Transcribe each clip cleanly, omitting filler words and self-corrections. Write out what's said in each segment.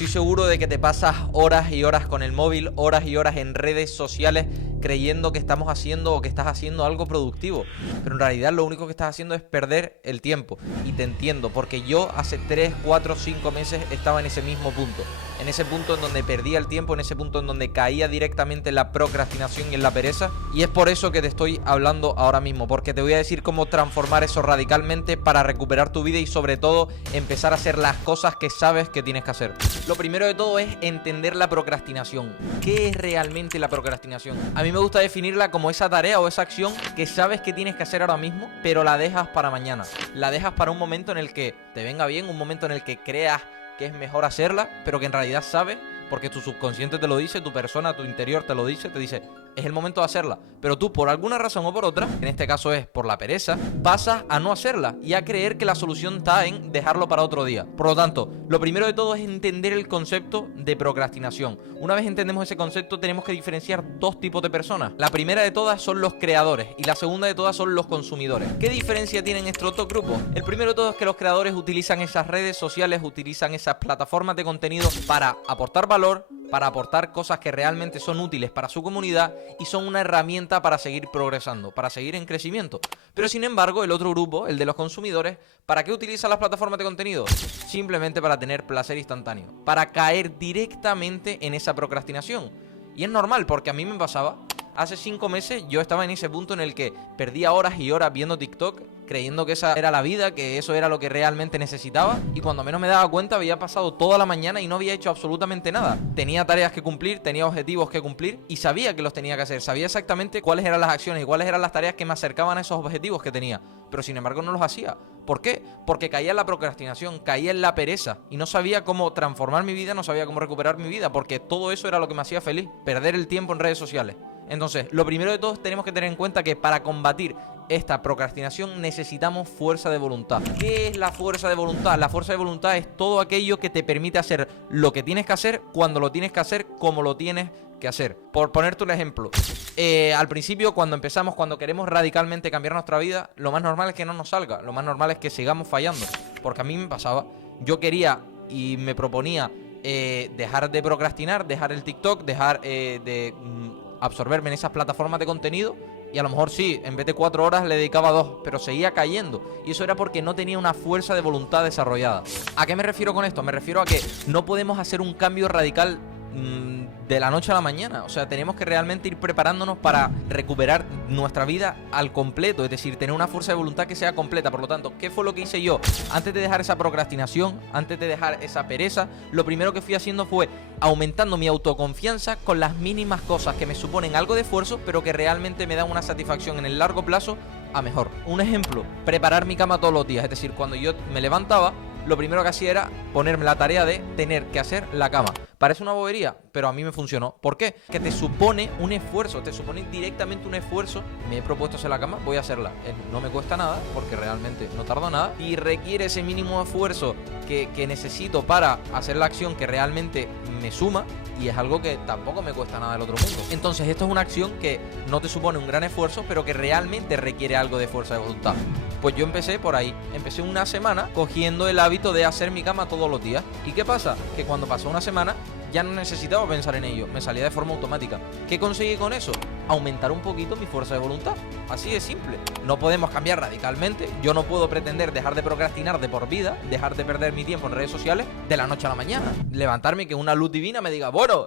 Estoy seguro de que te pasas horas y horas con el móvil, horas y horas en redes sociales creyendo que estamos haciendo o que estás haciendo algo productivo. Pero en realidad lo único que estás haciendo es perder el tiempo. Y te entiendo, porque yo hace 3, 4, 5 meses estaba en ese mismo punto. En ese punto en donde perdía el tiempo, en ese punto en donde caía directamente en la procrastinación y en la pereza. Y es por eso que te estoy hablando ahora mismo, porque te voy a decir cómo transformar eso radicalmente para recuperar tu vida y sobre todo empezar a hacer las cosas que sabes que tienes que hacer. Lo primero de todo es entender la procrastinación. ¿Qué es realmente la procrastinación? A mí me gusta definirla como esa tarea o esa acción que sabes que tienes que hacer ahora mismo, pero la dejas para mañana. La dejas para un momento en el que te venga bien, un momento en el que creas que es mejor hacerla, pero que en realidad sabes, porque tu subconsciente te lo dice, tu persona, tu interior te lo dice, te dice, es el momento de hacerla. Pero tú, por alguna razón o por otra, en este caso es por la pereza, pasas a no hacerla y a creer que la solución está en dejarlo para otro día. Por lo tanto, lo primero de todo es entender el concepto de procrastinación. Una vez entendemos ese concepto, tenemos que diferenciar dos tipos de personas. La primera de todas son los creadores y la segunda de todas son los consumidores. ¿Qué diferencia tienen estos dos grupos? El primero de todo es que los creadores utilizan esas redes sociales, utilizan esas plataformas de contenido para aportar valor, para aportar cosas que realmente son útiles para su comunidad y son una herramienta para seguir progresando, para seguir en crecimiento. Pero sin embargo, el otro grupo, el de los consumidores, ¿para qué utilizan las plataformas de contenido? Simplemente para tener placer instantáneo, para caer directamente en esa procrastinación. Y es normal, porque a mí me pasaba. Hace 5 meses yo estaba en ese punto en el que perdía horas y horas viendo TikTok, creyendo que esa era la vida, que eso era lo que realmente necesitaba, y cuando menos me daba cuenta había pasado toda la mañana y no había hecho absolutamente nada. Tenía tareas que cumplir, tenía objetivos que cumplir y sabía que los tenía que hacer, sabía exactamente cuáles eran las acciones y cuáles eran las tareas que me acercaban a esos objetivos que tenía, pero sin embargo no los hacía. ¿Por qué? Porque caía en la procrastinación, caía en la pereza y no sabía cómo transformar mi vida, no sabía cómo recuperar mi vida, porque todo eso era lo que me hacía feliz, perder el tiempo en redes sociales. Entonces, lo primero de todo tenemos que tener en cuenta que para combatir esta procrastinación necesitamos fuerza de voluntad. ¿Qué es la fuerza de voluntad? La fuerza de voluntad es todo aquello que te permite hacer lo que tienes que hacer, cuando lo tienes que hacer, como lo tienes que hacer. Por ponerte un ejemplo, al principio cuando empezamos, cuando queremos radicalmente cambiar nuestra vida, lo más normal es que no nos salga, lo más normal es que sigamos fallando. Porque a mí me pasaba, yo quería y me proponía dejar de procrastinar, dejar el TikTok, dejar de absorberme en esas plataformas de contenido. Y a lo mejor sí, en vez de 4 horas le dedicaba 2, pero seguía cayendo. Y eso era porque no tenía una fuerza de voluntad desarrollada. ¿A qué me refiero con esto? Me refiero a que no podemos hacer un cambio radical de la noche a la mañana. O sea, tenemos que realmente ir preparándonos para recuperar nuestra vida al completo. Es decir, tener una fuerza de voluntad que sea completa. Por lo tanto, ¿qué fue lo que hice yo? Antes de dejar esa procrastinación, antes de dejar esa pereza, lo primero que fui haciendo fue aumentando mi autoconfianza con las mínimas cosas que me suponen algo de esfuerzo, pero que realmente me dan una satisfacción en el largo plazo a mejor. Un ejemplo, preparar mi cama todos los días. Es decir, cuando yo me levantaba, lo primero que hacía era ponerme la tarea de tener que hacer la cama. Parece una bobería, pero a mí me funcionó. ¿Por qué? Que te supone un esfuerzo, te supone directamente un esfuerzo. Me he propuesto hacer la cama, voy a hacerla. No me cuesta nada, porque realmente no tardo nada. Y requiere ese mínimo esfuerzo que necesito para hacer la acción que realmente me suma. Y es algo que tampoco me cuesta nada del otro mundo. Entonces esto es una acción que no te supone un gran esfuerzo, pero que realmente requiere algo de fuerza de voluntad. Pues yo empecé por ahí. Empecé una semana cogiendo el hábito de hacer mi cama todos los días. ¿Y qué pasa? Que cuando pasó una semana ya no necesitaba pensar en ello, me salía de forma automática. ¿Qué conseguí con eso? Aumentar un poquito mi fuerza de voluntad. Así de simple. No podemos cambiar radicalmente. Yo no puedo pretender dejar de procrastinar de por vida, dejar de perder mi tiempo en redes sociales de la noche a la mañana. Levantarme y que una luz divina me diga, bueno,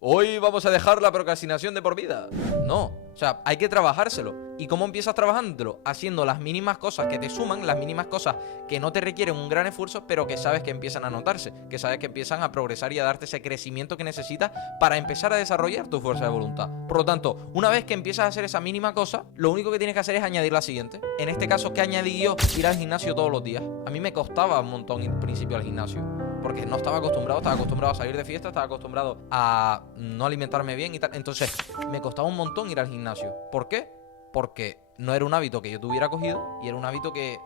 hoy vamos a dejar la procrastinación de por vida. No, o sea, hay que trabajárselo. ¿Y cómo empiezas trabajándolo? Haciendo las mínimas cosas que te suman, las mínimas cosas que no te requieren un gran esfuerzo, pero que sabes que empiezan a notarse, que sabes que empiezan a progresar y a darte ese crecimiento que necesitas para empezar a desarrollar tu fuerza de voluntad. Por lo tanto, una vez que empiezas a hacer esa mínima cosa, lo único que tienes que hacer es añadir la siguiente. En este caso, ¿qué añadí yo? Ir al gimnasio todos los días. A mí me costaba un montón ir al principio al gimnasio, porque no estaba acostumbrado a salir de fiesta, estaba acostumbrado a no alimentarme bien y tal. Entonces, me costaba un montón ir al gimnasio. ¿Por qué? Porque no era un hábito que yo tuviera cogido y era un hábito que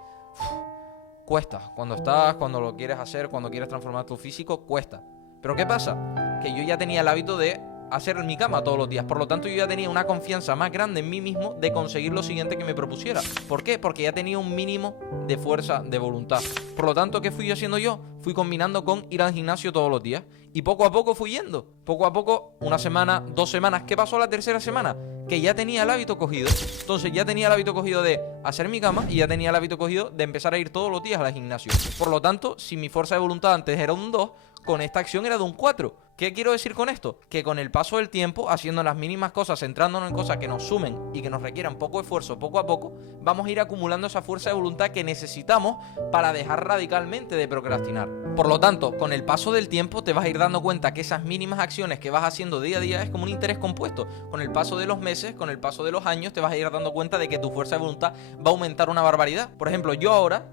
cuesta. Cuando lo quieres hacer, cuando quieres transformar tu físico, cuesta. Pero ¿qué pasa? Que yo ya tenía el hábito de hacer mi cama todos los días. Por lo tanto, yo ya tenía una confianza más grande en mí mismo de conseguir lo siguiente que me propusiera. ¿Por qué? Porque ya tenía un mínimo de fuerza de voluntad. Por lo tanto, ¿qué fui haciendo yo? Fui combinando con ir al gimnasio todos los días. Y poco a poco fui yendo. Poco a poco, una semana, 2 semanas. ¿Qué pasó la tercera semana? Que ya tenía el hábito cogido. Entonces ya tenía el hábito cogido de hacer mi cama y ya tenía el hábito cogido de empezar a ir todos los días al gimnasio. Por lo tanto, si mi fuerza de voluntad antes era un 2, con esta acción era de un 4. ¿Qué quiero decir con esto? Que con el paso del tiempo, haciendo las mínimas cosas, centrándonos en cosas que nos sumen y que nos requieran poco esfuerzo, poco a poco, vamos a ir acumulando esa fuerza de voluntad que necesitamos para dejar radicalmente de procrastinar. Por lo tanto, con el paso del tiempo te vas a ir dando cuenta que esas mínimas acciones que vas haciendo día a día es como un interés compuesto. Con el paso de los meses, con el paso de los años, te vas a ir dando cuenta de que tu fuerza de voluntad va a aumentar una barbaridad. Por ejemplo, yo ahora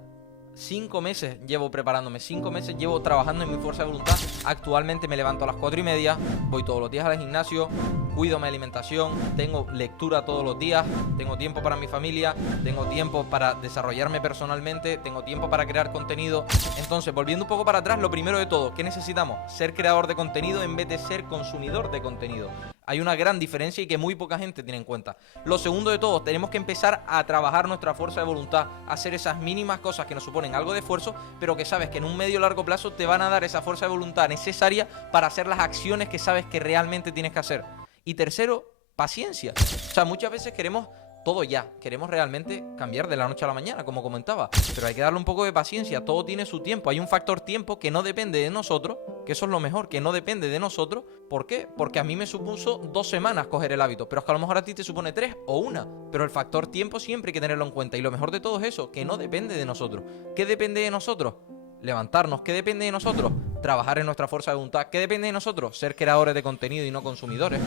5 meses llevo preparándome, 5 meses llevo trabajando en mi fuerza de voluntad. Actualmente me levanto a las 4:30, voy todos los días al gimnasio, cuido mi alimentación, tengo lectura todos los días, tengo tiempo para mi familia, tengo tiempo para desarrollarme personalmente, tengo tiempo para crear contenido. Entonces, volviendo un poco para atrás, lo primero de todo, ¿qué necesitamos? Ser creador de contenido en vez de ser consumidor de contenido. Hay una gran diferencia y que muy poca gente tiene en cuenta. Lo segundo de todo, tenemos que empezar a trabajar nuestra fuerza de voluntad, a hacer esas mínimas cosas que nos suponen algo de esfuerzo, pero que sabes que en un medio o largo plazo te van a dar esa fuerza de voluntad necesaria para hacer las acciones que sabes que realmente tienes que hacer. Y tercero, paciencia. O sea, muchas veces queremos todo ya, queremos realmente cambiar de la noche a la mañana, como comentaba, pero hay que darle un poco de paciencia, todo tiene su tiempo, hay un factor tiempo que no depende de nosotros, que eso es lo mejor, que no depende de nosotros. ¿Por qué? Porque a mí me supuso 2 semanas coger el hábito, pero es que a lo mejor a ti te supone 3 o 1, pero el factor tiempo siempre hay que tenerlo en cuenta, y lo mejor de todo es eso, que no depende de nosotros. ¿Qué depende de nosotros? Levantarnos. ¿Qué depende de nosotros? Trabajar en nuestra fuerza de voluntad. ¿Qué depende de nosotros? Ser creadores de contenido y no consumidores.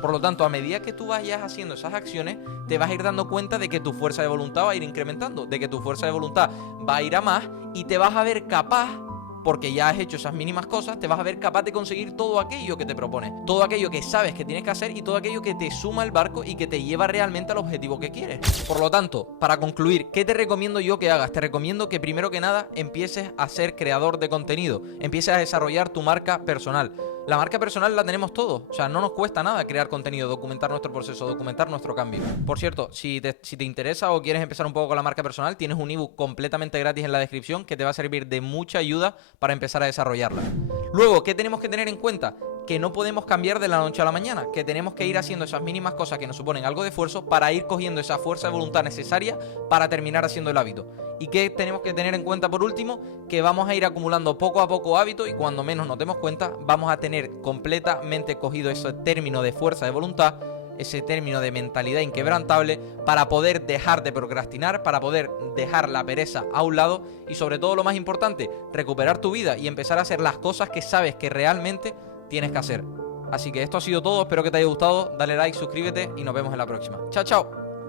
Por lo tanto, a medida que tú vayas haciendo esas acciones, te vas a ir dando cuenta de que tu fuerza de voluntad va a ir incrementando, de que tu fuerza de voluntad va a ir a más y te vas a ver capaz, porque ya has hecho esas mínimas cosas, te vas a ver capaz de conseguir todo aquello que te propones, todo aquello que sabes que tienes que hacer y todo aquello que te suma al barco y que te lleva realmente al objetivo que quieres. Por lo tanto, para concluir, ¿qué te recomiendo yo que hagas? Te recomiendo que primero que nada empieces a ser creador de contenido, empieces a desarrollar tu marca personal. La marca personal la tenemos todos, o sea, no nos cuesta nada crear contenido, documentar nuestro proceso, documentar nuestro cambio. Por cierto, si te interesa o quieres empezar un poco con la marca personal, tienes un ebook completamente gratis en la descripción que te va a servir de mucha ayuda para empezar a desarrollarla. Luego, ¿qué tenemos que tener en cuenta? Que no podemos cambiar de la noche a la mañana, que tenemos que ir haciendo esas mínimas cosas que nos suponen algo de esfuerzo para ir cogiendo esa fuerza de voluntad necesaria para terminar haciendo el hábito. ¿Y qué tenemos que tener en cuenta por último? Que vamos a ir acumulando poco a poco hábitos y cuando menos nos demos cuenta vamos a tener completamente cogido ese término de fuerza de voluntad, ese término de mentalidad inquebrantable para poder dejar de procrastinar, para poder dejar la pereza a un lado y sobre todo lo más importante, recuperar tu vida y empezar a hacer las cosas que sabes que realmente tienes que hacer. Así que esto ha sido todo, espero que te haya gustado, dale like, suscríbete y nos vemos en la próxima. Chao, chao.